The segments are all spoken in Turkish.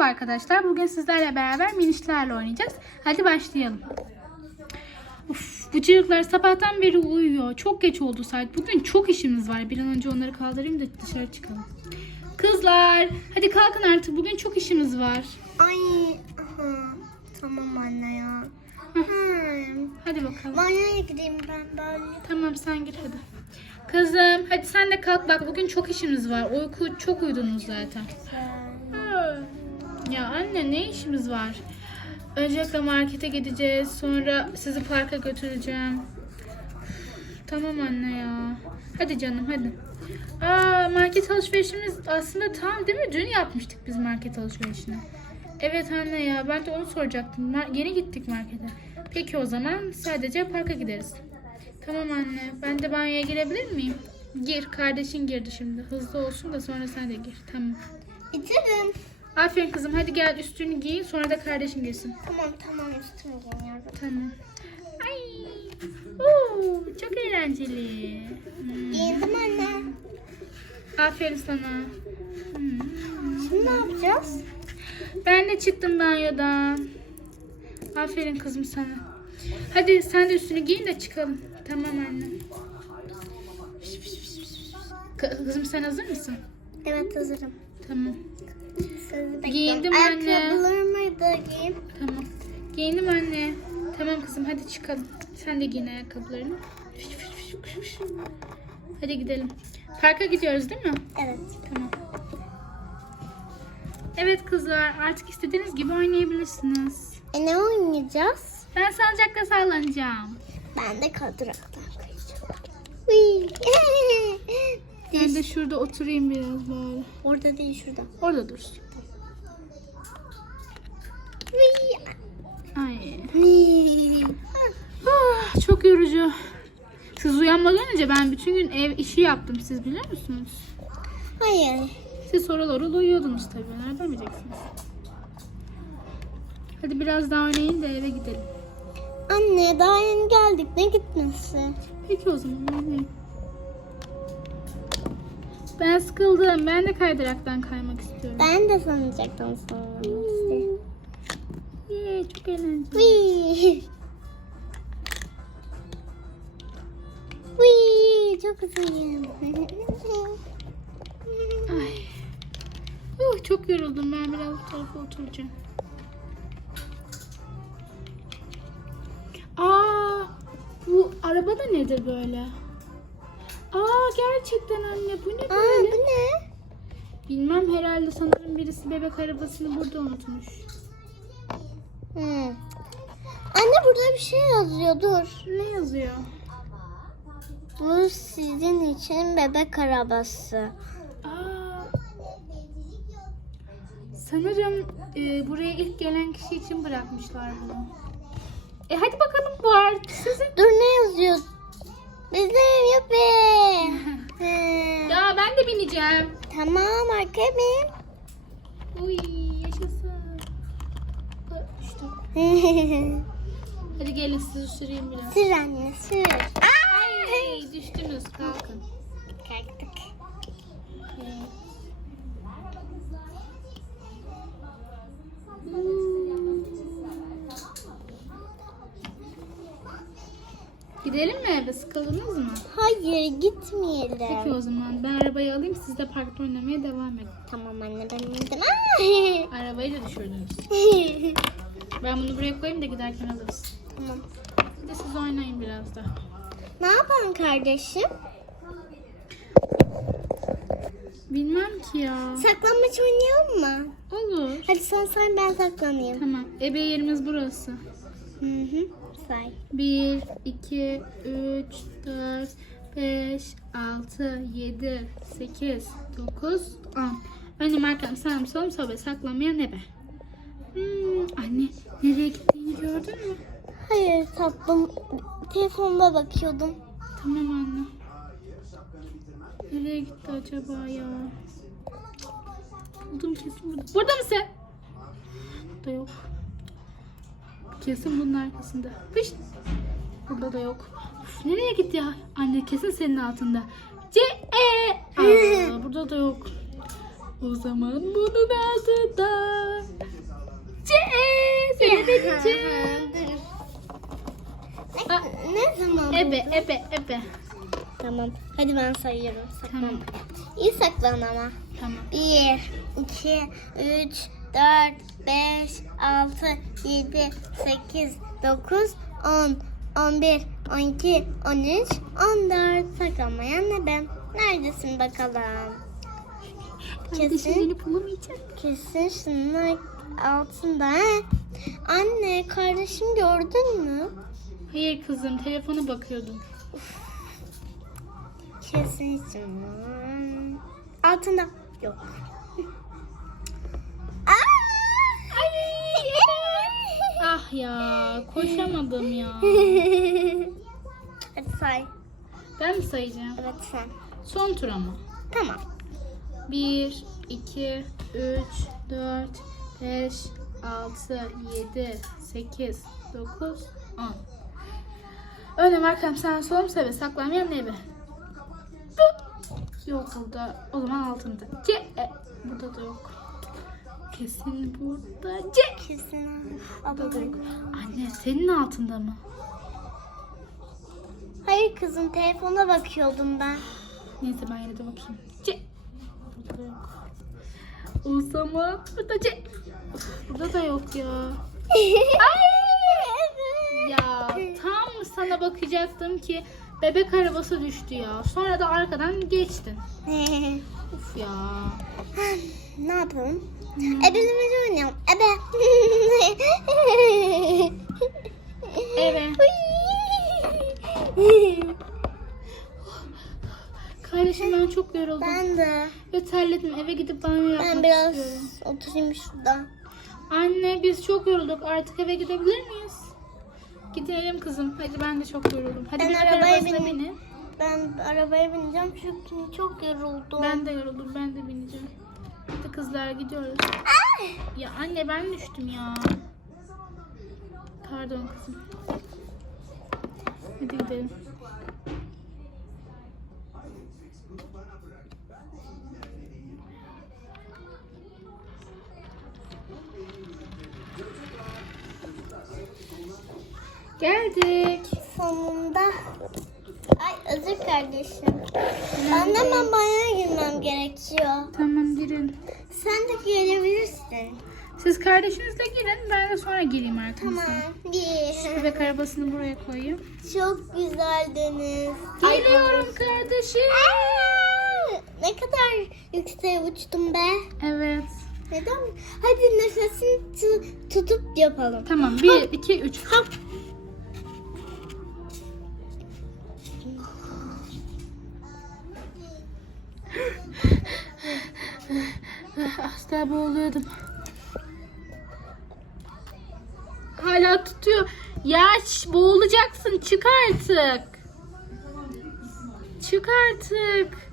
Merhaba arkadaşlar. Bugün sizlerle beraber minişlerle oynayacağız. Hadi başlayalım. Uf, bu çocuklar sabahtan beri uyuyor. Çok geç oldu saat. Bugün çok işimiz var. Bir an önce onları kaldırayım da dışarı çıkalım. Kızlar, hadi kalkın artık. Bugün çok işimiz var. Ay aha. tamam anne ya. Hmm. Hadi bakalım. Banyoya gideyim ben bari. Tamam sen gir hadi. Kızım, hadi sen de kalk bak. Bugün çok işimiz var. Uyku çok uyudunuz zaten. Ha. Ya anne ne işimiz var? Öncelikle markete gideceğiz. Sonra sizi parka götüreceğim. Tamam anne ya. Hadi canım hadi. Aa, market alışverişimiz aslında tam değil mi? Dün yapmıştık biz market alışverişini. Evet anne ya ben de onu soracaktım. Mar- yeni gittik markete. Peki o zaman sadece parka gideriz. Tamam anne. Ben de banyoya girebilir miyim? Gir. Kardeşin girdi şimdi. Hızlı olsun da sonra sen de gir. Tamam. Bitirdim. Aferin kızım hadi gel üstünü giy sonra da kardeşin giysin. Tamam tamam üstümü giyiniyorum. Tamam. Ay. Oo, çok eğlenceli. Hmm. Anne. Aferin sana. Hmm. Şimdi ne yapacağız? Ben de çıktım banyodan. Aferin kızım sana. Hadi sen de üstünü giyin de çıkalım. Tamam anne. Kızım sen hazır mısın? Evet hazırım. Tamam. Sizi. Giyindim anne. Ayakkabılarımı da giyeyim. Tamam. Giyindim anne. Tamam kızım hadi çıkalım. Sen de giyin ayakkabılarını. Hadi gidelim. Parka gidiyoruz değil mi? Evet. Tamam. Evet kızlar artık istediğiniz gibi oynayabilirsiniz. E ne oynayacağız? Ben salıncakta sallanacağım. Ben de kadraktan kayacağım. Ben de şurada oturayım biraz böyle. Orada değil şurada. Orada dursun. Yorucu. Siz uyanmadan önce ben bütün gün ev işi yaptım. Siz biliyor musunuz? Hayır. Siz orada uyuyordunuz tabii. Nereden bileceksiniz? Hadi biraz daha oynayın da eve gidelim. Anne daha yeni geldik ne gitmesi? Peki o zaman. hadi. Ben sıkıldım. Ben de kaydıraktan kaymak istiyorum. Ben de sanacaktım sonra. Yee, çok eğlenceli. Whee! Çok hızlıyım. Ay. Uh, çok yoruldum. Ben biraz bu tarafa oturacağım. Aa, bu araba da nedir böyle? Aa gerçekten anne bu ne Aa böyle? bu ne? Bilmem herhalde sanırım birisi bebek arabasını burada unutmuş. Hmm. Anne burada bir şey yazıyor dur. Ne yazıyor? Bu sizin için bebek arabası. Aa, sanırım e, buraya ilk gelen kişi için bırakmışlar bunu. E hadi bakalım bu sizin. Dur ne yazıyor? Bizim. Hmm. Ya ben de bineceğim. Tamam arkaya bin. Uy yaşasın. Hadi gelin sizi süreyim biraz. sür anne sür. Ay düştünüz kalkın. Kalktık. Gidelim mi eve sıkıldınız mı? Hayır gitmeyelim. Peki o zaman ben arabayı alayım siz de parkta oynamaya devam edin. Tamam anne ben indim. Arabayı da düşürdünüz. Ben bunu buraya koyayım da giderken alırız. tamam. Bir de siz oynayın biraz da. Ne yapalım kardeşim? Bilmem ki ya. Saklanmaç oynayalım mı? Olur. Hadi son say ben saklanayım. Tamam. Ebe yerimiz burası. Hı hı. Say. 1, 2, 3, 4, 5, 6, 7, 8, 9, 10. Önüm arkam sağım solum sobe saklanmayan ebe. Hmm, anne nereye gittiğini gördün mü? Hayır tatlım. Telefonda bakıyordum. Tamam anne. Nereye gitti acaba ya? Buldum kesin burada. Burada mısın? Burada yok. Kesin bunun arkasında. Pışt. Burada da yok. Üf, nereye gitti ya? Anne kesin senin altında. C E. Aa, burada da yok. O zaman bunun altında. Anneciğim. Dur. Aa. Ne zaman? Ebe, ebe, ebe. Tamam. Hadi ben sayıyorum. Saklan. Tamam. İyi saklan ama. Tamam. 1, 2, 3, 4, 5, 6, 7, 8, 9, 10, 11, 12, 13, 14. Saklanmayan ne ben? Neredesin bakalım? Kesin, beni bulamayacak. kesin şunun altında. he? Anne, kardeşim gördün mü? Hayır kızım, telefona bakıyordum. Kesin şunun altında. Yok. Ah ya, koşamadım ya. Hadi say. Ben mi sayacağım? Evet sen. Son tur ama. Tamam. 1, 2, 3, 4, 5, 6, 7, 8, 9, 10. Önem arkam sen solum sebe saklanmayan ebe. Bu. Yok burada. O zaman altında. C. E. Burada da yok. Kesin burada. C. Kesin. Burada da yok. Anne senin altında mı? Hayır kızım telefona bakıyordum ben. Neyse ben yine de bakayım. C. Burada da yok. O zaman burada C. Burada da yok ya. Ya tam sana bakacaktım ki bebek arabası düştü ya. Sonra da arkadan geçtin. Uf ya. ne yapalım? Ebelemeci oynayalım. Ebe. Evet. Kardeşim ben çok yoruldum. ben de. Ve terledim. Eve gidip banyo yapmak Ben biraz istiyorum. oturayım şurada. Anne biz çok yorulduk. Artık eve gidebilir miyiz? Gidelim kızım. Hadi ben de çok yoruldum. Hadi Ben arabaya bin- binin. Ben arabaya bineceğim çünkü çok yoruldum. Ben de yoruldum. Ben de bineceğim. Hadi kızlar gidiyoruz. Ya anne ben düştüm ya. Pardon kızım. Hadi gidelim. Geldik. Sonunda. Ay özür kardeşim. Ben de banyoya girmem gerekiyor. Tamam girin. Sen de gelebilirsin. Siz kardeşinizle girin. Ben de sonra gireyim arkanıza. Tamam. Bir. Bebek arabasını buraya koyayım. Çok güzel deniz. Geliyorum kardeşim. Aa, ne kadar yükseğe uçtum be. Evet. Neden? Hadi nefesini tu- tutup yapalım. Tamam. Bir, iki, üç. Hop. Asla boğuluyordum. Hala tutuyor. Ya boğulacaksın. Çık artık. Çık artık.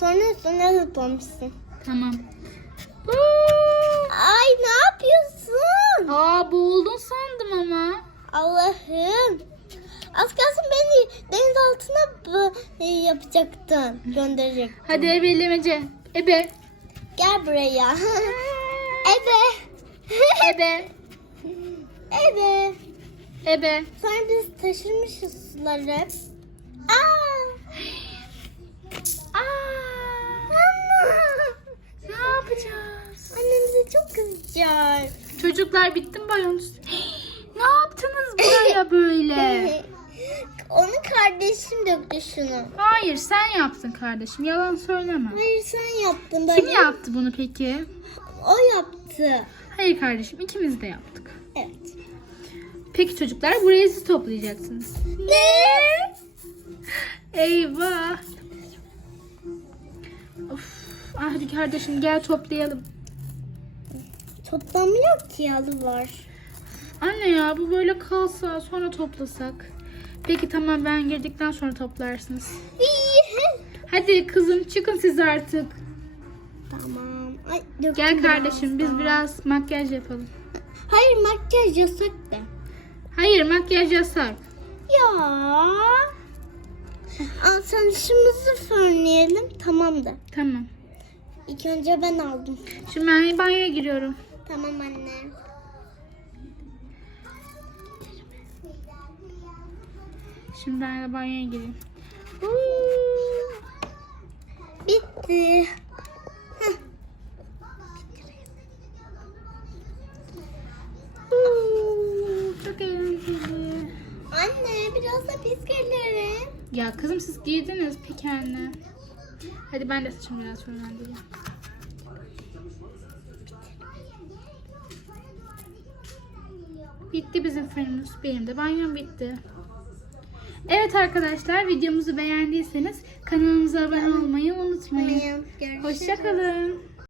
Sonra üstüne zıplamışsın. Tamam. Ay ne yapıyorsun? Aa boğuldun sandım ama. Allah'ım. Az kalsın beni deniz altına yapacaktın. Gönderecektin. Hadi ebelemece. Ebe. Gel buraya. Ebe. Ebe. Ebe. Ebe. Sonra biz taşırmışız suları. Aa. Aa, Anne. ne yapacağız? Annem bize çok kızacak. Çocuklar bitti mi bayonuz? ne yaptınız buraya böyle? Kardeşim döktü şunu. Hayır sen yaptın kardeşim. Yalan söyleme. Hayır sen yaptın. Kim bana. yaptı bunu peki? O yaptı. Hayır kardeşim ikimiz de yaptık. Evet. Peki çocuklar burayı siz toplayacaksınız. Ne? Eyvah. Of. Ah, hadi kardeşim gel toplayalım. Toplamıyor ki yalı var. Anne ya bu böyle kalsa sonra toplasak. Peki tamam ben girdikten sonra toplarsınız. Hadi kızım çıkın siz artık. tamam. Ay, Gel kardeşim biz biraz makyaj yapalım. Hayır makyaj yasak da. Hayır makyaj yasak. Ya. Al sanışımızı fönleyelim. Tamam da. Tamam. İlk önce ben aldım. Şimdi ben banyoya giriyorum. Tamam anne. Şimdi ben banyoya gireyim. Bitti. Çok eğlenceli. Anne biraz da biz gelirim. Ya kızım siz giydiniz peki anne. Hadi ben de saçımı biraz fırlandırayım. Bitti bizim fırınımız. Benim de banyom bitti. Evet arkadaşlar videomuzu beğendiyseniz kanalımıza abone olmayı unutmayın. Hoşçakalın.